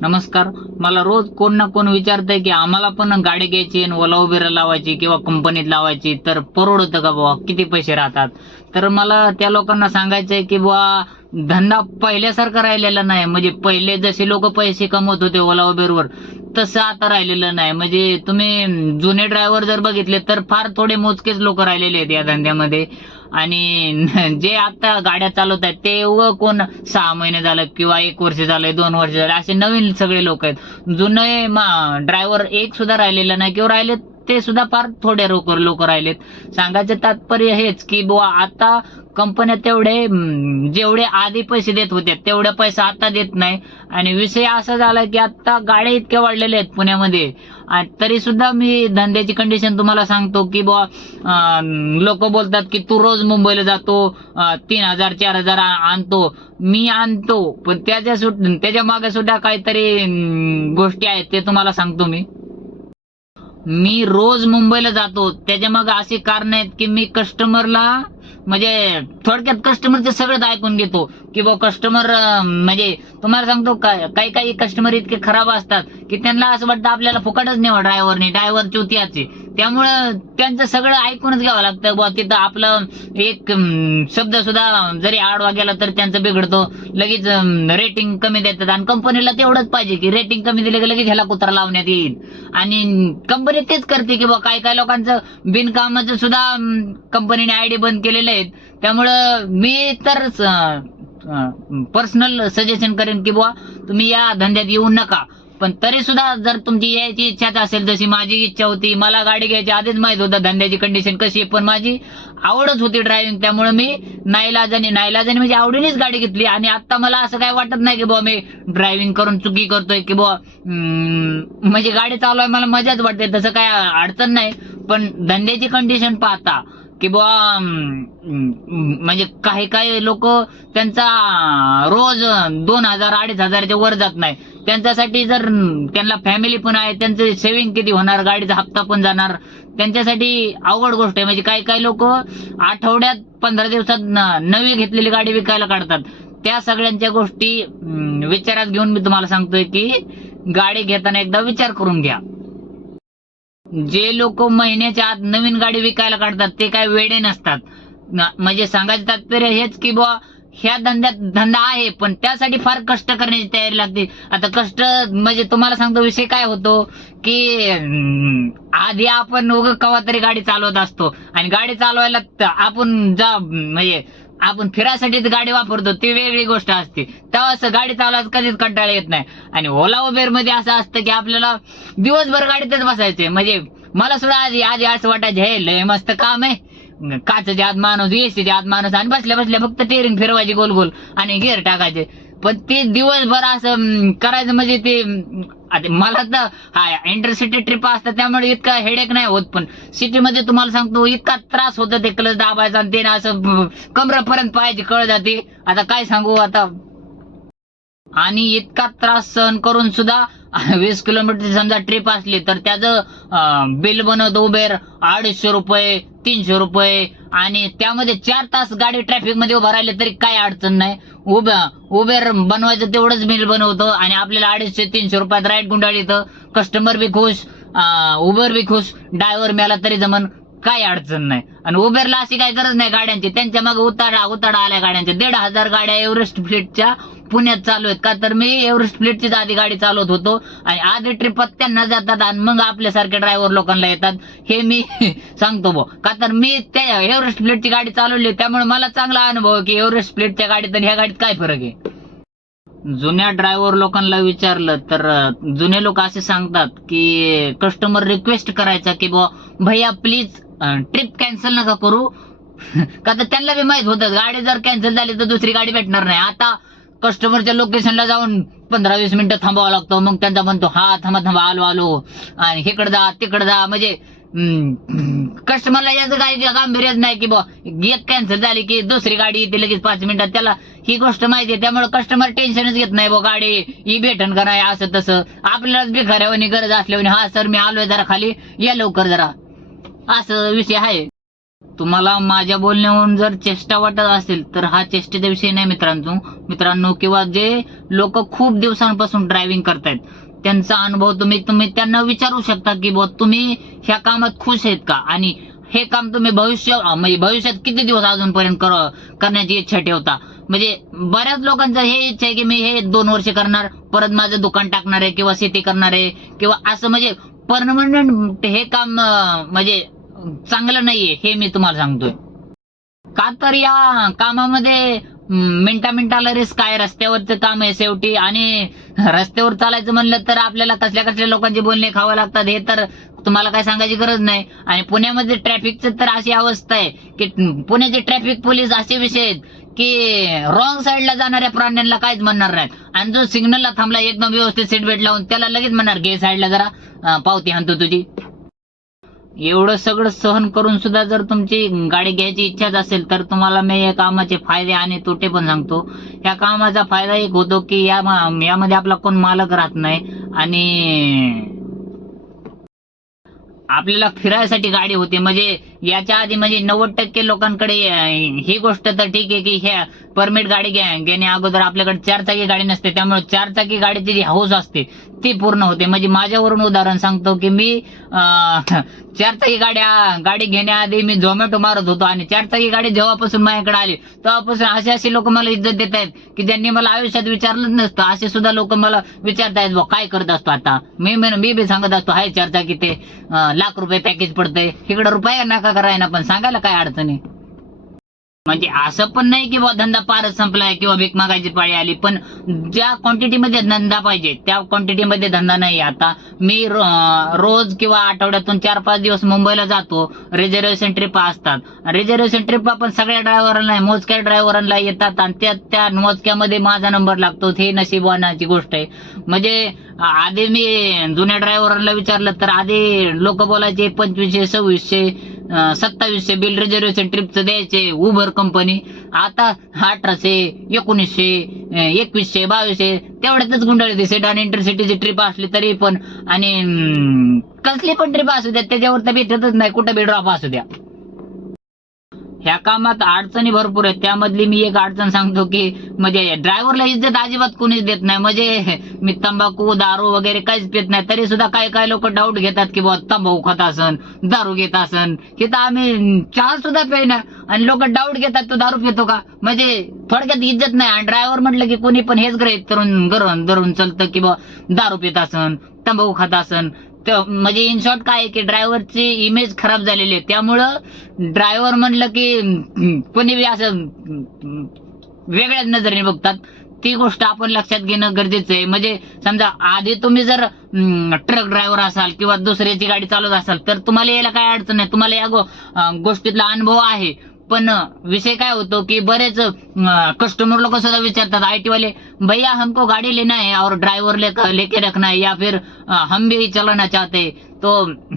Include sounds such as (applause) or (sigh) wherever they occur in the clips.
नमस्कार. मला रोज कोण ना कोण विचारतंय की आम्हाला पण गाडी घ्यायची आणि ओला उबेर लावायची किंवा कंपनीत लावायची. तर परवडतं का बुवा? किती पैसे राहतात? तर मला त्या लोकांना सांगायचंय की बुवा धंदा पहिल्यासारखा राहिलेला नाही. म्हणजे पहिले जसे लोक पैसे कमवत होते ओला उबेरवर तसं आता राहिलेलं नाही. म्हणजे तुम्ही जुने ड्रायव्हर जर बघितले तर फार थोडे मोजकेच लोक राहिलेले आहेत या धंद्यामध्ये. आणि जे आता गाड्या चालवत आहेत ते व कोण सहा महिने झालं किंवा एक वर्ष झालंय दोन वर्ष झाले असे नवीन सगळे लोक आहेत. जुने ड्रायव्हर एक सुद्धा राहिलेला नाही किंवा राहिले ते सुद्धा फार थोडे लोक लोक राहिलेत. सांगायचं तात्पर्य हेच की बुवा आता कंपन्या तेवढे जेवढे आधी पैसे देत होते तेवढे पैसे आता देत नाही. आणि विषय असा झाला की आता गाड्या इतक्या वाढलेल्या आहेत पुण्यामध्ये. तरी सुद्धा मी धंद्याची कंडिशन तुम्हाला सांगतो की बुवा लोक बोलतात की तू रोज मुंबईला जातो तीन हजार चार हजार आणतो. मी आणतो पण त्याच्या सु त्याच्यामागे सुद्धा काहीतरी गोष्टी आहेत ते तुम्हाला सांगतो मी. मी रोज मुंबईला जातो. त्याच्या मग अशी कारण आहेत की मी कस्टमरला म्हणजे थोडक्यात कस्टमरचं सगळंच ऐकून घेतो. की बा कस्टमर म्हणजे तुम्हाला सांगतो काही काही कस्टमर इतके खराब असतात की त्यांना असं वाटतं आपल्याला फुकटच नेवा ड्रायव्हरने ड्रायव्हर चुतियाचे त्यामुळं त्यांचं सगळं ऐकूनच घ्यावं लागतं. बुवा तिथं आपलं एक शब्द सुद्धा जरी आडवा गेला तर त्यांचं बिघडतो. लगेच रेटिंग कमी देतात. आणि कंपनीला तेवढंच पाहिजे की रेटिंग कमी दिले की लगेच ह्याला कुत्रा लावण्यात येईल. आणि कंपनी तेच करते की बुवा काय काय लोकांचं बिनकामाचं सुद्धा कंपनीने आयडी बंद केलेले आहेत. त्यामुळं मी तर पर्सनल सजेशन करेन की बुवा तुम्ही या धंद्यात येऊ नका. पण तरी सुद्धा जर तुमची यायची इच्छाच असेल जशी माझी इच्छा होती मला गाडी घ्यायची आधीच माहीत होतं धंद्याची कंडिशन कशी आहे पण माझी आवडच होती ड्रायव्हिंग त्यामुळे मी नाईलाजाने नाईलाजाने म्हणजे आवडीनेच गाडी घेतली. आणि आता मला असं काय वाटत नाही की बुवा मी ड्रायव्हिंग करून चुकी करतोय की बुवा म्हणजे गाडी चालवाय मला मजाच वाटते तसं काय अडचण नाही. पण धंद्याची कंडिशन पाहता की बुवा म्हणजे काही काही लोक त्यांचा रोज दोन हजार अडीच हजाराच्या वर जात नाही. त्यांच्यासाठी जर त्यांना फॅमिली पण आहे त्यांचं सेव्हिंग किती होणार गाडीचा हप्ता पण जाणार. त्यांच्यासाठी अवघड गोष्ट आहे. म्हणजे काही काही लोक आठवड्यात पंधरा दिवसात नवी घेतलेली गाडी विकायला काढतात. त्या सगळ्यांच्या गोष्टी विचारात घेऊन मी तुम्हाला सांगतोय की गाडी घेताना एकदा विचार करून घ्या. जे लोक महिन्याच्या आत नवीन गाडी विकायला काढतात ते काय वेडे नसतात. म्हणजे सांगायचं तात्पर्य हेच की बुवा ह्या धंद्यात धंदा आहे पण त्यासाठी फार कष्ट करण्याची तयारी लागते. आता कष्ट म्हणजे तुम्हाला सांगतो विषय काय होतो की आधी आपण उग कवा तरी गाडी चालवत असतो. आणि गाडी चालवायला आपण जा म्हणजे आपण फिरायसाठीच गाडी वापरतो ती वेगळी गोष्ट असते. तेव्हा असं गाडी चालवायचं कधीच कंटाळा येत नाही. आणि ओला उबेरमध्ये असं असतं की आपल्याला दिवसभर गाडीतच बसायचे म्हणजे मला सुद्धा आधी आधी असं वाटायचं हे लय मस्त काम आहे. काचच्या आत माणूस एसीच्या आत माणूस आणि बसल्या बसल्या फक्त टेरिंग फिरवायची गोल गोल आणि गिअर टाकायचे. पण ते दिवसभर असं करायचं म्हणजे ते आता मला तर हा इंटरसिटी ट्रिप असतात त्यामुळे इतका हेडेक नाही होत. पण सिटीमध्ये तुम्हाला सांगतो इतका त्रास होतो ते क्लच दाबायचा आणि ते ना असं कमरापर्यंत कमरेपर्यंत पायाची कळ जाते. आता काय सांगू आता आणि इतका त्रास सहन करून सुद्धा (laughs) वीस किलोमीटर समजा ट्रिप असली तर त्याचं बिल बनवत उबेर अडीचशे रुपये तीनशे रुपये आणि त्यामध्ये चार तास गाडी ट्रॅफिकमध्ये उभा राहिली तरी काय अडचण नाही. उब उबेर बनवायचं तेवढंच बिल बनवतो आणि आपल्याला अडीचशे तीनशे रुपयात राईट गुंडाळीतं कस्टमर बी खुश उबर बी खुश ड्रायव्हर मिळाला तरी जमन काय अडचण नाही. आणि उबेरला अशी काही गरज नाही गाड्यांची. त्यांच्या मागे उताडा उताडा आल्या गाड्यांच्या. दीड हजार गाड्या एव्हरेस्ट फ्लीटच्या पुण्यात चालू आहेत. का तर मी एव्हरेस्ट प्लेटचीच आधी गाडी चालवत होतो. आणि आधी ट्रिप त्यांना जातात आणि मग आपल्यासारख्या ड्रायव्हर लोकांना येतात. हे मी (laughs) सांगतो बो का तर मी त्या एव्हरेस्ट प्लेटची गाडी चालवली. त्यामुळे मला चांगला अनुभव आहे की एव्हरेस्ट प्लेटच्या गाडीत आणि ह्या गाडीत काय फरक आहे? जुन्या ड्रायव्हर लोकांना विचारलं तर जुने लोक असे सांगतात की कस्टमर रिक्वेस्ट करायचा की बुवा भैया प्लीज ट्रिप कॅन्सल नका करू. (laughs) का तर त्यांना बी माहीत होतं गाडी जर कॅन्सल झाली तर दुसरी गाडी भेटणार नाही. आता कस्टमरच्या लोकेशनला जाऊन पंधरा वीस मिनिटं थांबावं लागतो. मग त्यांचा म्हणतो हा थांबा थांबा आलो आलो. आणि इकडे जा तिकडे जा. म्हणजे कस्टमरला याचं काही गांभीर्यच नाही की बा एक कॅन्सल झाली की दुसरी गाडी येते लगेच पाच मिनिटात. त्याला ही गोष्ट माहिती आहे. त्यामुळे कस्टमर टेन्शनच घेत नाही बा गाडी ही भेटन का नाही असं तसं. आपल्यालाच भिकाऱ्यावानी गरज असल्याने हा सर मी आलोय जरा खाली. या लवकर जरा. असं विषय आहे. तुम्हाला माझ्या बोलण्यावरून जर चेष्टा वाटत असेल तर हा चेष्टेचा विषय नाही मित्रांनो. मित्रांनो किंवा जे लोक खूप दिवसांपासून ड्रायव्हिंग करतायत त्यांचा अनुभव तुम्ही तुम्ही त्यांना विचारू शकता की बुवा तुम्ही ह्या कामात खुश आहेत का? आणि हे काम तुम्ही भविष्य म्हणजे भविष्यात किती दिवस अजूनपर्यंत कर- करण्याची इच्छा ठेवता? म्हणजे बऱ्याच लोकांचं हे इच्छा आहे की मी हे दोन वर्ष करणार परत माझं दुकान टाकणार आहे किंवा शेती करणार आहे किंवा असं म्हणजे परमनंट हे काम म्हणजे चांगलं नाहीये हे मी तुम्हाला सांगतोय. का तर या कामामध्ये मिनटा मिनटाला रिस्क आहे रस्त्यावरचं काम आहे शेवटी. आणि रस्त्यावर चालायचं म्हणलं तर आपल्याला कसल्या कसल्या लोकांचे बोलणे खावं लागतात हे तर तुम्हाला काय सांगायची गरज नाही. आणि पुण्यामध्ये ट्रॅफिकचं तर अशी अवस्था आहे की पुण्याचे ट्रॅफिक पोलीस असे विषय आहेत की रॉंग साईडला जाणाऱ्या प्राण्यांना काहीच म्हणणार नाही आणि जो सिग्नलला थांबला एकदम व्यवस्थित सीट बेल्ट लावून त्याला लगेच म्हणणार घे साईडला जरा पावती हाणतो तुझी. एवढं सगळं सहन करून सुद्धा जर तुमची गाडी घ्यायची इच्छाच असेल तर तुम्हाला मी या कामाचे फायदे आणि तोटे पण सांगतो. या कामाचा फायदा एक होतो की या यामध्ये आपला कोण मालक राहत नाही आणि आपल्याला फिरायसाठी गाडी होते. म्हणजे याच्या आधी म्हणजे नव्वद टक्के लोकांकडे ही गोष्ट तर ठीक आहे की ह्या परमिट गाडी घ्या- घेण्या अगोदर आपल्याकडे चार चाकी गाडी नसते त्यामुळे चार चाकी गाडीची जी हौस असते ती पूर्ण होते. म्हणजे माझ्यावरून उदाहरण सांगतो की मी चार चाकी गाड्या गाडी घेण्याआधी मी झोमॅटो मारत होतो आणि चार चाकी गाडी जेव्हापासून माझ्याकडे आली तेव्हापासून असे असे लोक मला इज्जत देत आहेत की ज्यांनी मला आयुष्यात विचारलंच नसतं. असे सुद्धा लोक मला विचारतायत बुवा काय करत असतो आता? मी म्हण- मी बी सांगत असतो हाय चार चाकी ते लाख रुपये पॅकेज पडतंय. इकडे रुपये नका करायना पण सांगायला काय अडचणी म्हणजे असं पण नाही की बुवा धंदा पारच संपलाय किंवा भीक मागायची पाळी आली पण ज्या क्वांटिटीमध्ये धंदा पाहिजे त्या क्वांटिटीमध्ये धंदा नाही. आता मी रो- रोज किंवा आठवड्यातून चार पाच दिवस मुंबईला जातो रिझर्वेशन ट्रिप असतात. रिझर्वेशन ट्रिप आपण सगळ्या ड्रायव्हरांना मोजक्या ड्रायव्हरांना येतात आणि त्या त्या मोजक्यामध्ये माझा नंबर लागतो. हे नशीबवानाची गोष्ट आहे. म्हणजे आधी मी जुन्या ड्रायव्हरांना विचारलं तर आधी लोक बोलायचे पंचवीसशे सव्वीसशे सत्तावीसशे बिल रिझर्वेशन ट्रिपचं द्यायचे उबर कंपनी आता अठराशे एकोणीसशे एकवीसशे बावीसशे तेवढ्यातच गुंडाळी ते आणि इंटरसिटीची ट्रिप असली तरी पण. आणि कसली पण ट्रिप असू द्या त्याच्यावर तर भेटतच नाही. कुठं बी ड्रॉप असू द्या. ह्या कामात अडचणी भरपूर आहेत. त्यामधली मी एक अडचण सांगतो की म्हणजे ड्रायव्हरला इज्जत अजिबात कोणीच देत नाही. म्हणजे मी तंबाखू दारू वगैरे काहीच पित नाही. तरी सुद्धा काही काही लोक डाऊट घेतात की बुवा तंबाखू खात असन दारू घेत असन. हे तर आम्ही चहा सुद्धा पिणार आणि लोक डाऊट घेतात तू दारू पितो का? म्हणजे थोडक्यात इज्जत नाही. आणि ड्रायव्हर म्हटलं की कोणी पण हेच ग्रहित करून गरून धरून चलतं की बुवा दारू पित असन तंबाखू खात असन. म्हणजे इन शॉर्ट काय की ड्रायव्हरची इमेज खराब झालेली आहे. त्यामुळं ड्रायव्हर म्हणलं की कोणी बी असं वेगळ्याच नजरेने बघतात. ती गोष्ट आपण लक्षात घेणं गरजेचं आहे. म्हणजे समजा आधी तुम्ही जर ट्रक ड्रायव्हर असाल किंवा दुसऱ्याची गाडी चालवत असाल तर तुम्हाला यायला काय अडचण नाही. तुम्हाला या गोष्टीतला अनुभव आहे. पण विषय काय होतो की बरेच कस्टमर लोक सुद्धा विचारतात आयटी वाले भैया हमको गाड़ी लेना है और ड्राइवर लेकर लेके रखना है या फिर हम भी चलाना चाहते तो (laughs)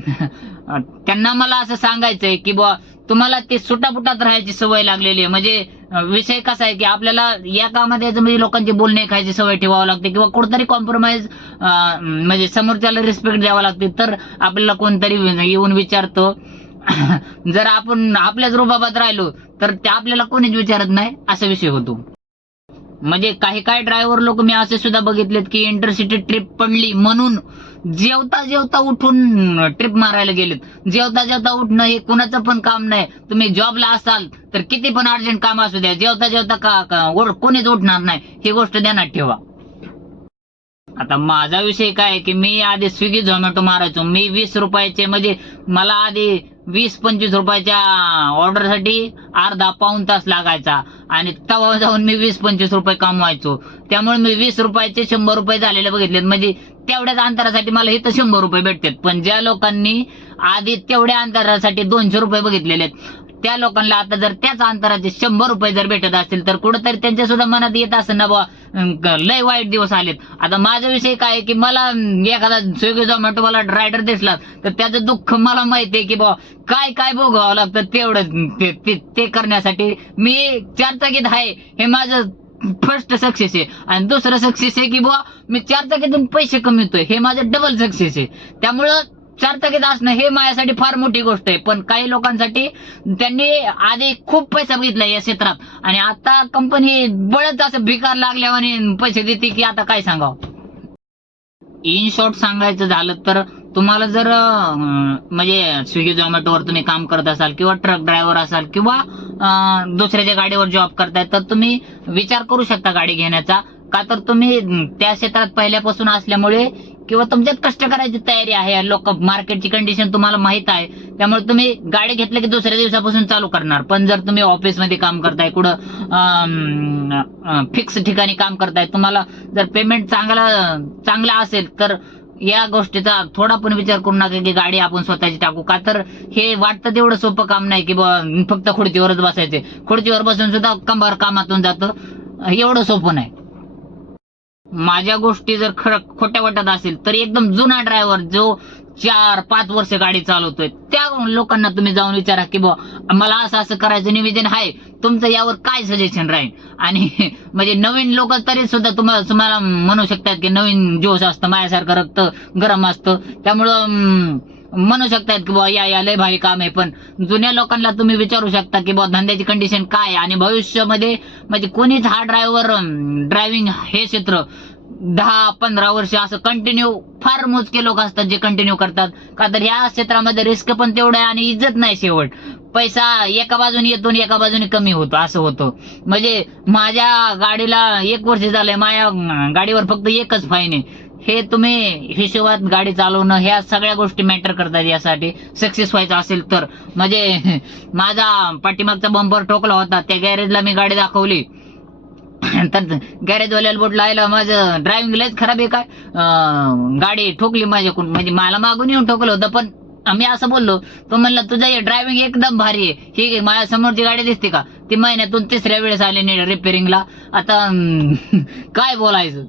त्यांना मला असं सांगायचंय की बुवा तुम्हाला ते सुटापुटात राहायची सवय लागलेली आहे. म्हणजे विषय कसा आहे की आपल्याला या कामात यायचं म्हणजे लोकांचे बोलणे खायची सवय ठेवावं लागते किंवा कुठतरी कॉम्प्रोमाइज म्हणजे समोरच्याला रिस्पेक्ट द्यावा लागते. तर आपल्याला कोणतरी येऊन विचारतो. (coughs) जर आपण आपल्याच रुबाबात राहिलो तर ते आपल्याला कोणीच विचारत नाही असा विषय होतो. म्हणजे काही काही ड्रायव्हर लोक मी असे सुद्धा बघितलेत की इंटरसिटी ट्रिप पडली म्हणून जेवता जेवता उठून ट्रिप मारायला गेलेत. जेवता जेवता उठणं हे कुणाचं पण काम नाही. तुम्ही जॉबला असाल तर किती पण अर्जंट काम असू द्या जेवता जेवता का का- कोणीच उठणार नाही ही गोष्ट ध्यानात ठेवा. आता माझा विषय काय आहे की मी आधी स्विगी झोमॅटो मारायचो. मी वीस रुपयाचे म्हणजे मला आधी वीस पंचवीस रुपयाच्या ऑर्डरसाठी अर्धा पाऊन तास लागायचा. आणि तवा जाऊन मी वीस पंचवीस रुपये कमवायचो. त्यामुळे मी वीस रुपयाचे शंभर रुपये झालेले बघितलेत. म्हणजे तेवढ्याच अंतरासाठी मला इथं शंभर रुपये भेटतात. पण ज्या लोकांनी आधी तेवढ्या अंतरासाठी दोनशे रुपये बघितलेले आहेत त्या लोकांना आता जर त्याच अंतराचे शंभर रुपये जर भेटत असतील तर कुठंतरी त्यांच्या सुद्धा मनात येत असेल ना बुवा लय वाईट दिवस आलेत. आता माझा विषय काय आहे की मला एखादा स्विगी झोमॅटो मला ड्रायडर दिसला तर त्याचं दुःख मला माहिती आहे की बुवा काय काय भोगावं लागतं तेवढं ते- ते- ते करण्यासाठी मी चारचाकीत आहे हे माझं फर्स्ट सक्सेस आहे. आणि दुसरं सक्सेस आहे की बुवा मी चार चाकीतून पैसे कमवतोय हे माझं डबल सक्सेस आहे. त्यामुळं चार असणं हे माझ्यासाठी फार मोठी गोष्ट आहे. पण काही लोकांसाठी त्यांनी आधी खूप पैसा बघितला या क्षेत्रात. आणि आता कंपनी बळच असं भिकार लागल्यावर पैसे देते की आता काय सांगावं? इन शॉर्ट सांगायचं झालं तर तुम्हाला जर म्हणजे स्विगी झोमॅटोवर तुम्ही काम करत असाल किंवा ट्रक ड्रायव्हर असाल किंवा दुसऱ्याच्या गाडीवर जॉब करताय तर तुम्ही विचार करू शकता गाडी घेण्याचा. का तर तुम्ही त्या क्षेत्रात पहिल्यापासून असल्यामुळे किंवा तुमच्यात कष्ट करायची तयारी आहे लोक मार्केटची कंडिशन तुम्हाला माहीत आहे त्यामुळे तुम्ही गाडी घेतलं की दुसऱ्या दिवसापासून चालू करणार. पण जर तुम्ही ऑफिसमध्ये काम करताय कुठं फिक्स ठिकाणी काम करताय तुम्हाला जर पेमेंट चांगला चांगला असेल तर या गोष्टीचा थोडा पण विचार करू नका की गाडी आपण स्वतःची टाकू. का तर हे वाटतं तेवढं सोपं काम नाही की फक्त खुर्चीवरच बसायचे खुर्चीवर बसून सुद्धा कंबार कामातून जातं. एवढं सोपं नाही. माझ्या गोष्टी जर खरं खोट्या वाटत असेल तर एकदम जुना ड्रायव्हर जो चार पाच वर्ष गाडी चालवतोय त्या लोकांना तुम्ही जाऊन विचारा की बुवा मला असं असं करायचं निवेदन आहे तुमचं यावर काय सजेशन राहील? आणि (laughs) म्हणजे नवीन लोक तरी सुद्धा तुम्हाला तुम्हाला म्हणू शकतात की नवीन जोश असतं माझ्यासारखं रक्त गरम असतं. त्यामुळं अं, म्हणू शकतात की बुवा या या लय भारी काम आहे पण जुन्या लोकांना तुम्ही विचारू शकता की बुवा धंद्याची कंडिशन काय आहे? आणि भविष्यामध्ये म्हणजे कोणीच हा ड्रायव्हर ड्रायव्हिंग हे क्षेत्र दहा पंधरा वर्ष असं कंटिन्यू फार मोजके लोक असतात जे कंटिन्यू करतात. का तर ह्या क्षेत्रामध्ये रिस्क पण तेवढं आहे आणि इज्जत नाही शेवट. पैसा एका बाजूने येतो आणि एका बाजूने कमी होतो असं होतं. म्हणजे माझ्या गाडीला एक वर्ष झालंय माझ्या गाडीवर फक्त एकच फाईन आहे. हे तुम्ही हिशोबात गाडी चालवणं ह्या सगळ्या गोष्टी मॅटर करतात यासाठी. सक्सेस व्हायचं असेल तर. म्हणजे (laughs) माझा पाठीमागचा बंपर ठोकला होता. त्या गॅरेजला मी गाडी दाखवली. (clears throat) तर गॅरेजवाल्याला बोट लायला माझं ड्रायव्हिंग लयच खराब आहे काय? गाडी ठोकली माझ्याकडून. म्हणजे मला मागून येऊन ठोकलं होतं पण आम्ही असं बोललो. तो म्हणला तुझं हे ड्रायव्हिंग एकदम भारी आहे. ही माझ्या समोरची गाडी दिसते का? ती महिन्यातून तिसऱ्या वेळेस आली नाही रिपेअरिंगला आता (laughs) काय बोलायचं?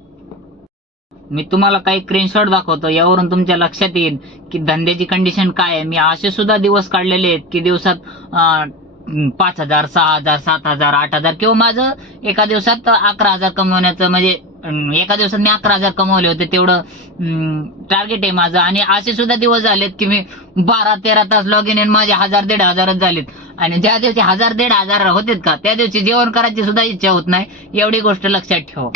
मी तुम्हाला काही स्क्रीनशॉट दाखवतो यावरून तुमच्या लक्षात येईल की धंद्याची कंडिशन काय आहे. मी असे सुद्धा दिवस काढलेले आहेत की दिवसात पाच हजार सहा हजार सात हजार आठ हजार किंवा माझं एका दिवसात अकरा हजार कमवण्याचं म्हणजे एका दिवसात मी अकरा हजार कमवले होते तेवढं टार्गेट आहे माझं. आणि असे सुद्धा दिवस झालेत की मी बारा तेरा तास लॉग इन माझे हजार दीड हजारच झालेत. आणि ज्या दिवशी हजार दीड हजार होतेत का त्या दिवशी जेवण करायची सुद्धा इच्छा होत नाही. एवढी गोष्ट लक्षात ठेवा.